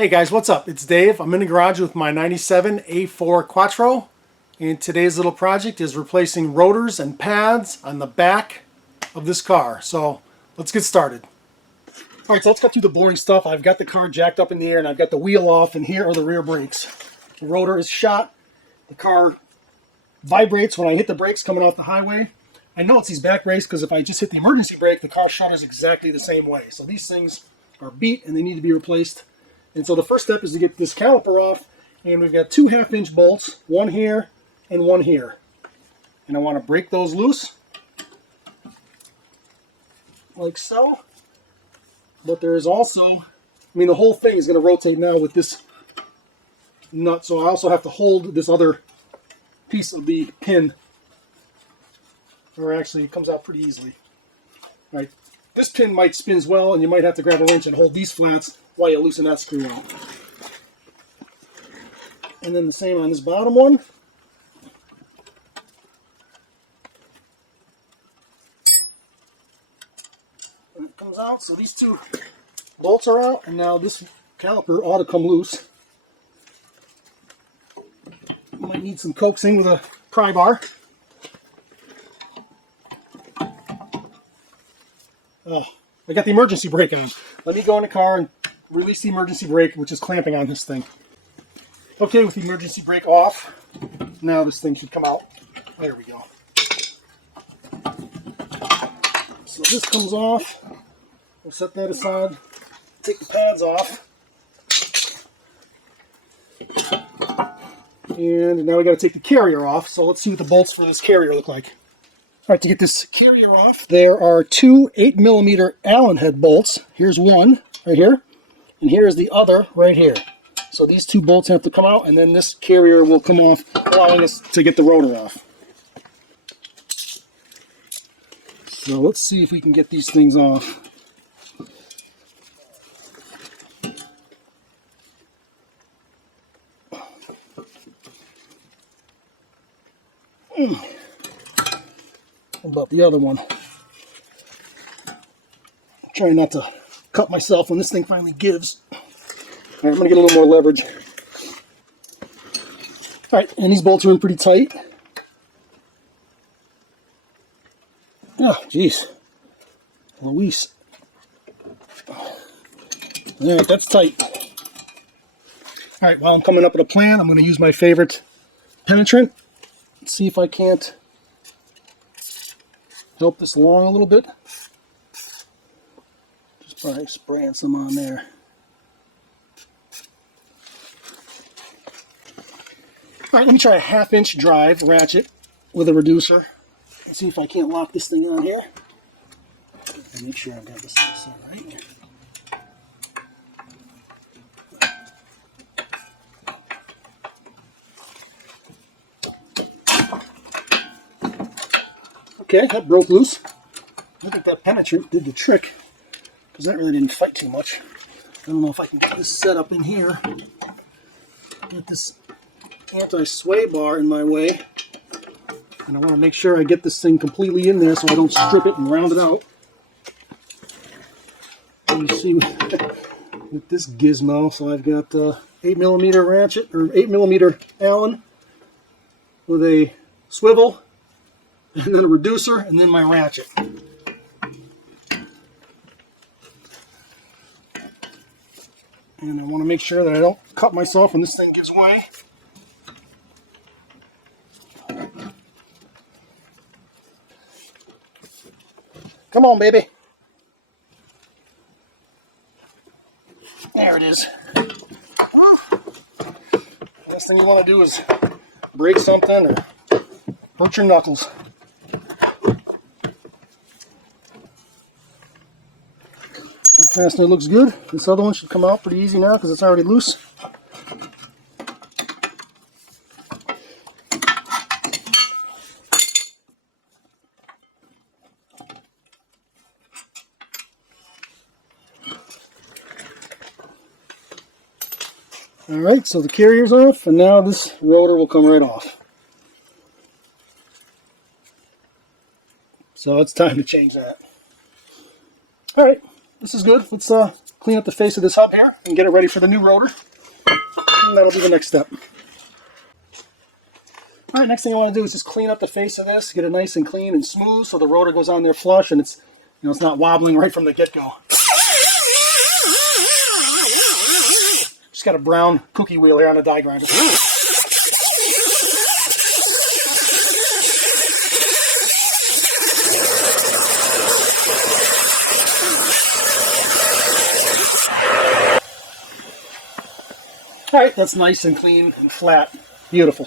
Hey guys, what's up? It's Dave. I'm in the garage with my 97 A4 Quattro, and today's little project is replacing rotors and pads on the back of this car. So let's get started. Alright, so let's get through the boring stuff. I've got the car jacked up in the air and I've got the wheel off, and here are the rear brakes. The rotor is shot. The car vibrates when I hit the brakes coming off the highway. I know it's these back brakes because if I just hit the emergency brake, the car shudders exactly the same way. So these things are beat and they need to be replaced. And so the first step is to get this caliper off, and we've got two 1/2-inch bolts, one here and one here. And I want to break those loose, like so. But there is also, the whole thing is going to rotate now with this nut, so I also have to hold this other piece of the pin, or actually it comes out pretty easily. All right, this pin might spin as well, and you might have to grab a wrench and hold these flats while you loosen that screw out. And then the same on this bottom one. And it comes out, so these two bolts are out, and now this caliper ought to come loose. You might need some coaxing with a pry bar. Oh, I got the emergency brake on. Let me go in the car and release the emergency brake, which is clamping on this thing. Okay, with the emergency brake off, now this thing should come out. There we go. So this comes off. We'll set that aside. Take the pads off. And now we got to take the carrier off. So let's see what the bolts for this carrier look like. All right, to get this carrier off, there are two 8mm Allen head bolts. Here's one right here, and here's the other right here. So these two bolts have to come out, and then this carrier will come off, allowing us to get the rotor off. So let's see if we can get these things off. What about the other one? I'm trying not to cut myself when this thing finally gives. All right, I'm going to get a little more leverage. All right, and these bolts are in pretty tight. Oh, jeez. Luis. All right, that's tight. All right, while I'm coming up with a plan, I'm going to use my favorite penetrant. Let's see if I can't help this along a little bit. Just by spraying some on there. Alright, let me try a 1/2-inch drive ratchet with a reducer. Let's see if I can't lock this thing on here. And make sure I've got this set right. Okay, that broke loose. I think that penetrant did the trick, because that really didn't fight too much. I don't know if I can get this set up in here. Get this anti-sway bar in my way. And I want to make sure I get this thing completely in there so I don't strip it and round it out. And you see with this gizmo, so I've got 8mm ratchet, or 8mm Allen with a swivel, and then a reducer, and then my ratchet. And I want to make sure that I don't cut myself when this thing gives way. Come on, baby. There it is. Last thing you want to do is break something or hurt your knuckles. That fastener looks good. This other one should come out pretty easy now because it's already loose. Alright, so the carrier's off, and now this rotor will come right off. So it's time to change that. Alright, this is good. Let's clean up the face of this hub here and get it ready for the new rotor. And that'll be the next step. All right, next thing I want to do is just clean up the face of this, get it nice and clean and smooth so the rotor goes on there flush and it's, it's not wobbling right from the get-go. Just got a brown cookie wheel here on the die grinder. All right, that's nice and clean and flat. Beautiful.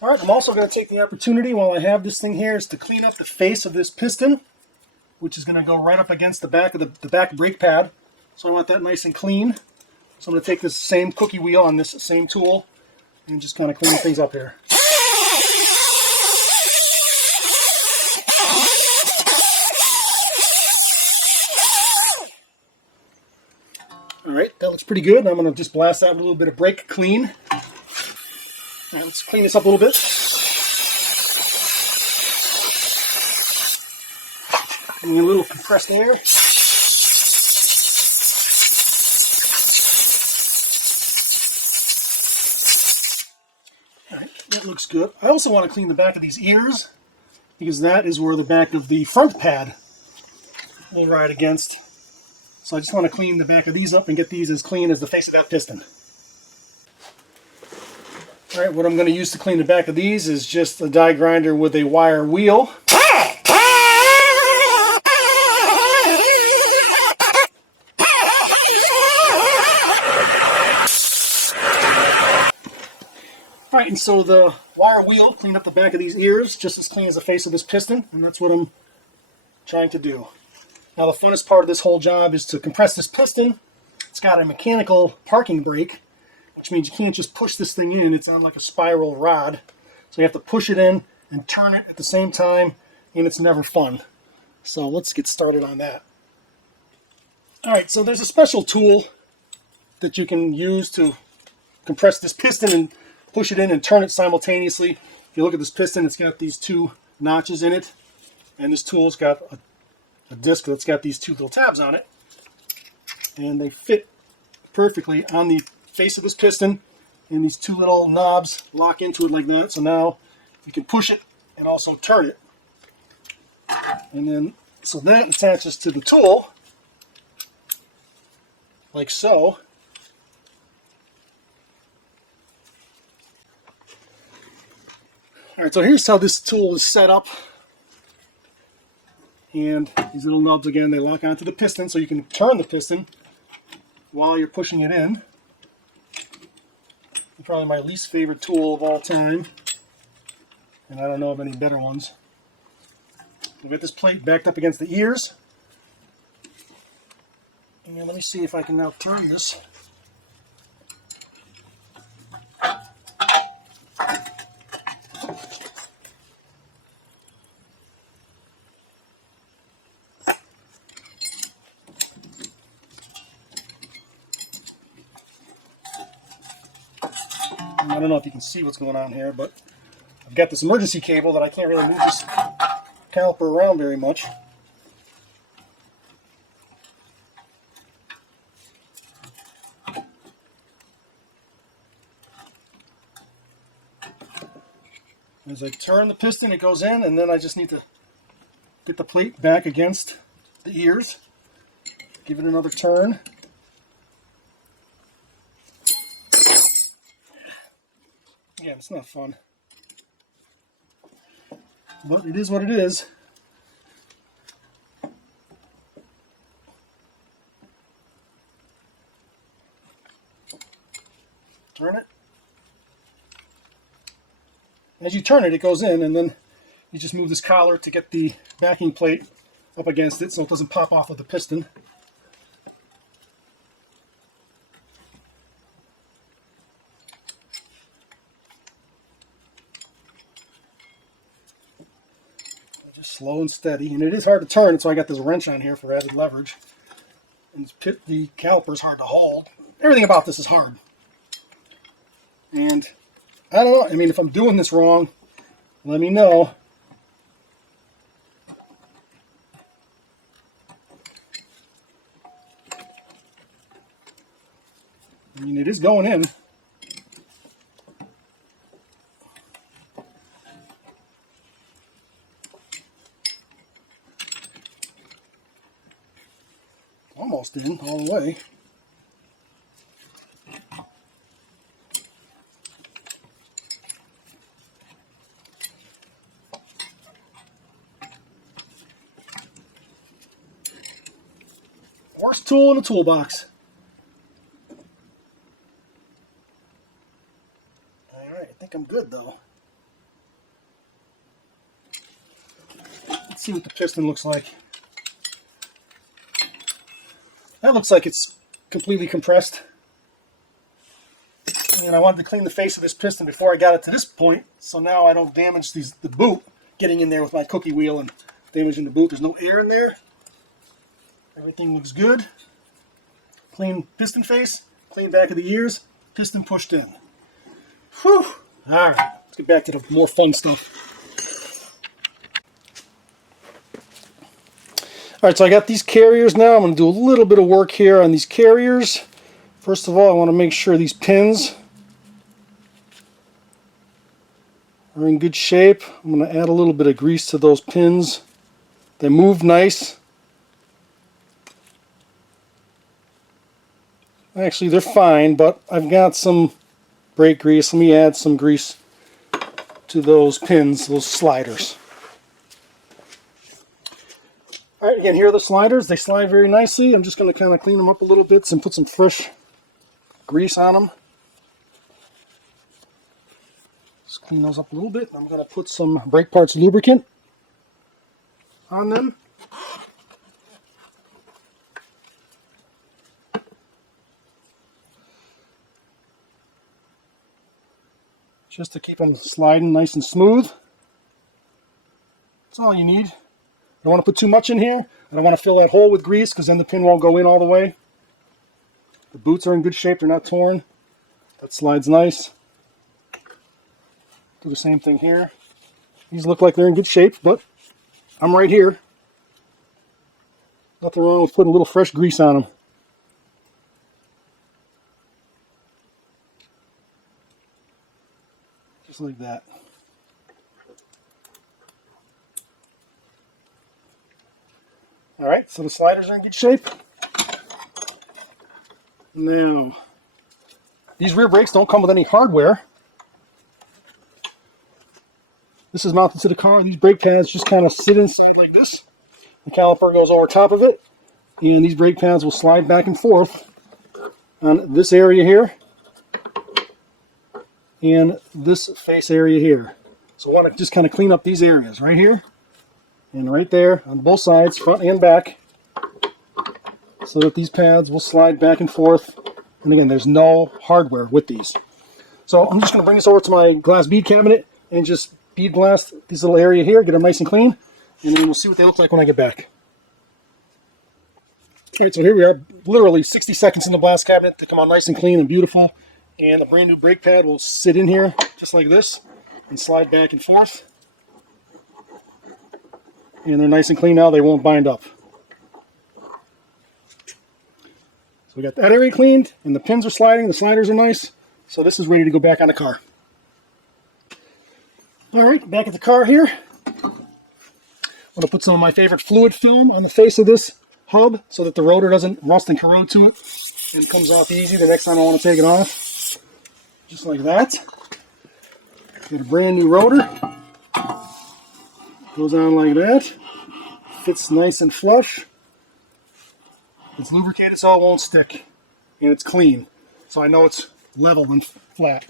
All right, I'm also going to take the opportunity while I have this thing here is to clean up the face of this piston, which is going to go right up against the back of the back brake pad. So I want that nice and clean. So I'm going to take this same cookie wheel on this same tool and just kind of clean things up here. Alright, that looks pretty good. I'm going to just blast that with a little bit of brake clean. Alright, let's clean this up a little bit. And a little compressed air. Alright, that looks good. I also want to clean the back of these ears because that is where the back of the front pad will ride against. So I just want to clean the back of these up and get these as clean as the face of that piston. Alright, what I'm going to use to clean the back of these is just a die grinder with a wire wheel. Alright, and so the wire wheel cleaned up the back of these ears just as clean as the face of this piston, and that's what I'm trying to do. Now the funnest part of this whole job is to compress this piston. It's got a mechanical parking brake, which means you can't just push this thing in. It's on like a spiral rod. So you have to push it in and turn it at the same time, and it's never fun. So let's get started on that. Alright, so there's a special tool that you can use to compress this piston and push it in and turn it simultaneously. If you look at this piston, it's got these two notches in it, and this tool's got a disc that's got these two little tabs on it, and they fit perfectly on the face of this piston, and these two little knobs lock into it like that. So now you can push it and also turn it, and then so that attaches to the tool like so. Alright, so here's how this tool is set up. And these little knobs, again, they lock onto the piston so you can turn the piston while you're pushing it in. Probably my least favorite tool of all time. And I don't know of any better ones. We've got this plate backed up against the ears. And let me see if I can now turn this. I don't know if you can see what's going on here, but I've got this emergency cable that I can't really move this caliper around very much. As I turn the piston, it goes in, and then I just need to get the plate back against the ears, give it another turn. Again, it's not fun, but it is what it is. Turn it. As you turn it, it goes in, and then you just move this collar to get the backing plate up against it so it doesn't pop off of the piston. Just slow and steady, and it is hard to turn, so I got this wrench on here for added leverage. And the caliper is hard to hold. Everything about this is hard. And I don't know, I mean, if I'm doing this wrong, let me know. I mean, it is going in. Almost in, all the way. Worst tool in the toolbox. Alright, I think I'm good though. Let's see what the piston looks like. That looks like it's completely compressed. And I wanted to clean the face of this piston before I got it to this point, so now I don't damage the boot getting in there with my cookie wheel and damaging the boot. There's no air in there. Everything looks good. Clean piston face, clean back of the ears, piston pushed in. Whew! Alright, let's get back to the more fun stuff. Alright, so I got these carriers now. I'm going to do a little bit of work here on these carriers. First of all, I want to make sure these pins are in good shape. I'm going to add a little bit of grease to those pins. They move nice. Actually, they're fine, but I've got some brake grease. Let me add some grease to those pins, those sliders. Alright, again, here are the sliders. They slide very nicely. I'm just going to kind of clean them up a little bit and put some fresh grease on them. Just clean those up a little bit. I'm going to put some brake parts lubricant on them. Just to keep them sliding nice and smooth. That's all you need. I don't want to put too much in here. I don't want to fill that hole with grease because then the pin won't go in all the way. The boots are in good shape. They're not torn. That slides nice. Do the same thing here. These look like they're in good shape, but I'm right here. Nothing wrong with putting a little fresh grease on them. Just like that. Alright, so the sliders are in good shape. Now, these rear brakes don't come with any hardware. This is mounted to the car. These brake pads just kind of sit inside like this. The caliper goes over top of it, and these brake pads will slide back and forth on this area here and this face area here. So I want to just kind of clean up these areas right here and right there on both sides, front and back, so that these pads will slide back and forth. And again, there's no hardware with these. So I'm just going to bring this over to my glass bead cabinet and just bead blast this little area here, get them nice and clean, and then we'll see what they look like when I get back. Alright, so here we are, literally 60 seconds in the blast cabinet to come out nice and clean and beautiful. And a brand new brake pad will sit in here just like this and slide back and forth. And they're nice and clean now, they won't bind up. So we got that area cleaned, and the pins are sliding, the sliders are nice. So this is ready to go back on the car. Alright, back at the car here. I'm going to put some of my favorite fluid film on the face of this hub so that the rotor doesn't rust and corrode to it and comes off easy the next time I want to take it off. Just like that. Get a brand new rotor. Goes on like that. Fits nice and flush. It's lubricated so it won't stick. And it's clean. So I know it's level and flat.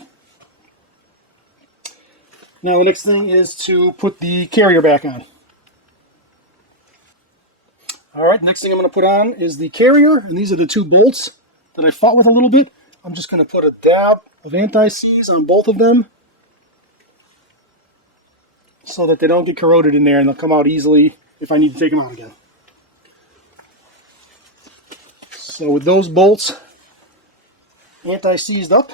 Now the next thing is to put the carrier back on. Alright, next thing I'm going to put on is the carrier, and these are the two bolts that I fought with a little bit. I'm just going to put a dab of anti-seize on both of them so that they don't get corroded in there and they'll come out easily if I need to take them out again. So with those bolts anti-seized up,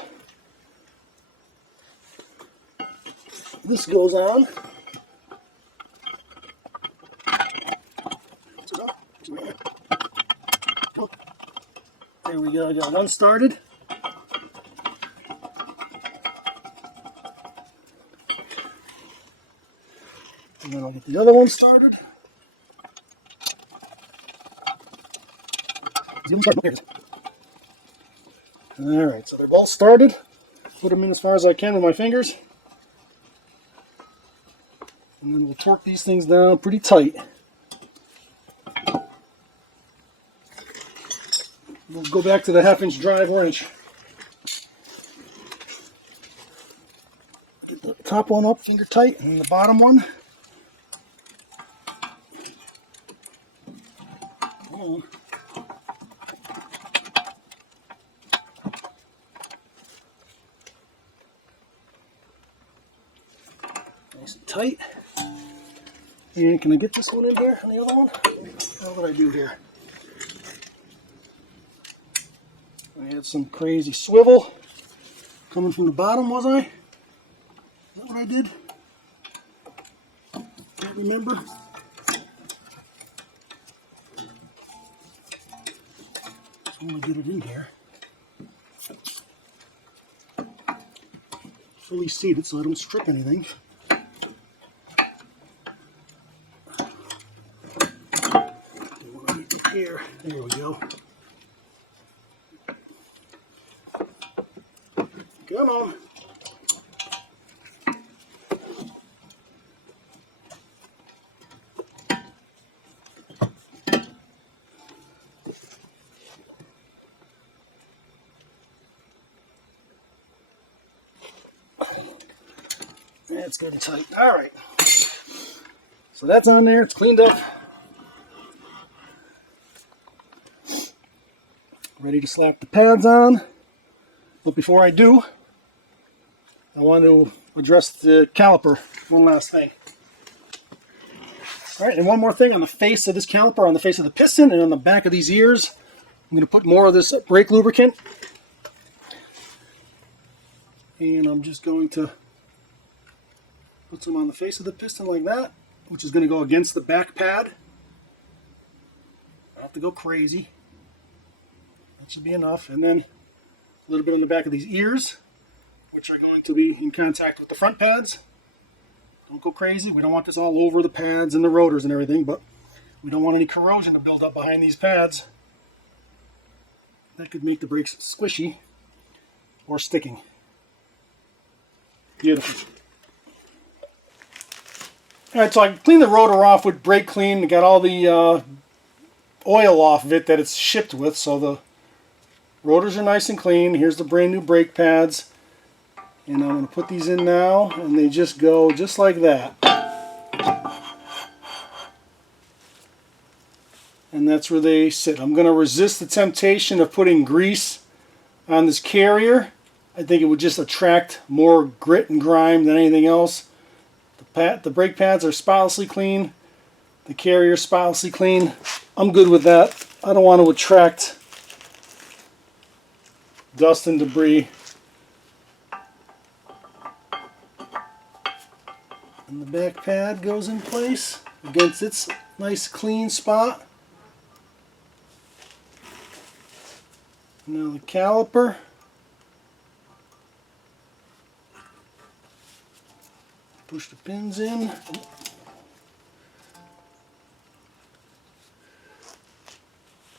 this goes on. There we go, I got one started. And then I'll get the other one started. Alright, so they're both started. Put them in as far as I can with my fingers. And then we'll torque these things down pretty tight. We'll go back to the 1/2-inch drive wrench. Get the top one up finger tight and the bottom one. Oh. Nice and tight. And can I get this one in here and the other one? What did I do here? I had some crazy swivel coming from the bottom, was I? Is that what I did? Can't remember. Just want to get it in here. Fully seated so I don't strip anything. Here, there we go. Come on. That's good and tight. All right. So that's on there. It's cleaned up. Ready to slap the pads on. But before I do, I want to address the caliper. One last thing. All right, and one more thing on the face of this caliper, on the face of the piston, and on the back of these ears. I'm going to put more of this brake lubricant. And I'm just going to put some on the face of the piston like that, which is going to go against the back pad. I don't have to go crazy. That should be enough. And then a little bit on the back of these ears, which are going to be in contact with the front pads. Don't go crazy. We don't want this all over the pads and the rotors and everything, but we don't want any corrosion to build up behind these pads. That could make the brakes squishy or sticking. Beautiful. Alright, so I cleaned the rotor off with brake clean. Got all the oil off of it that it's shipped with, so the rotors are nice and clean. Here's the brand new brake pads. And I'm going to put these in now, and they just go just like that. And that's where they sit. I'm going to resist the temptation of putting grease on this carrier. I think it would just attract more grit and grime than anything else. The brake pads are spotlessly clean. The carrier is spotlessly clean. I'm good with that. I don't want to attract dust and debris. And the back pad goes in place against its nice clean spot. Now the caliper. Push the pins in.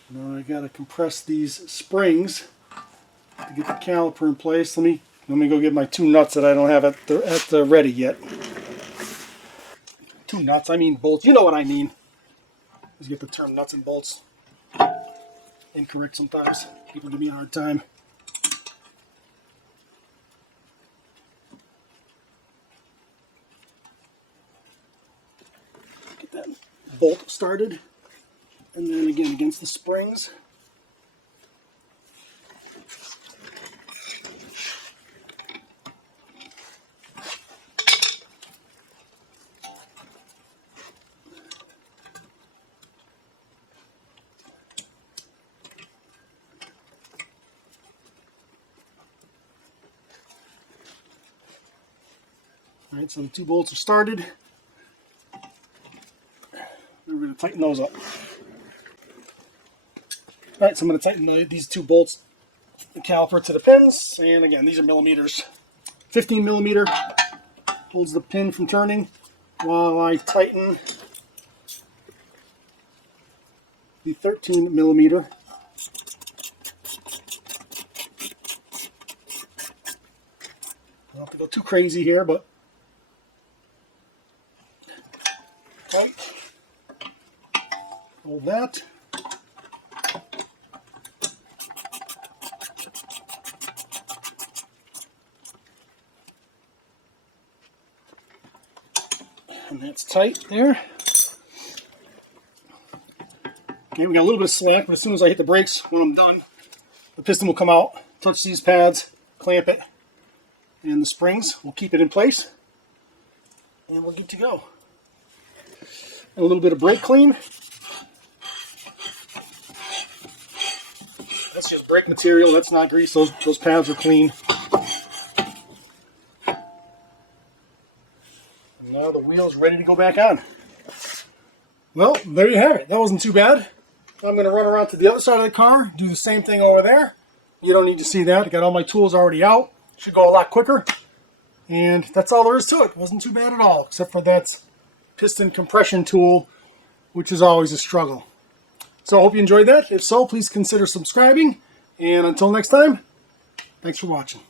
Now I gotta compress these springs to get the caliper in place. Let me go get my two nuts that I don't have at the ready yet. Two nuts, I mean bolts. You know what I mean. Just get the term nuts and bolts incorrect sometimes. People give me a hard time. Get that bolt started, and then again against the springs. Alright, so the two bolts are started. We're going to tighten those up. Alright, so I'm going to tighten these two bolts, the caliper to the pins, and again, these are millimeters. 15 millimeter holds the pin from turning. while I tighten the 13 millimeter. I don't have to go too crazy here, but tight. Hold that. And that's tight there. Okay, we got a little bit of slack, but as soon as I hit the brakes, when I'm done, the piston will come out, touch these pads, clamp it, and the springs will keep it in place, and we're good to go. And a little bit of brake clean. That's just brake material, that's not grease, those pads are clean. And now the wheel's ready to go back on. Well, there you have it. That wasn't too bad. I'm going to run around to the other side of the car, do the same thing over there. You don't need to see that. I got all my tools already out. Should go a lot quicker. And that's all there is to it. Wasn't too bad at all, except for that piston compression tool, which is always a struggle. So I hope you enjoyed that. If so, please consider subscribing. And until next time, thanks for watching.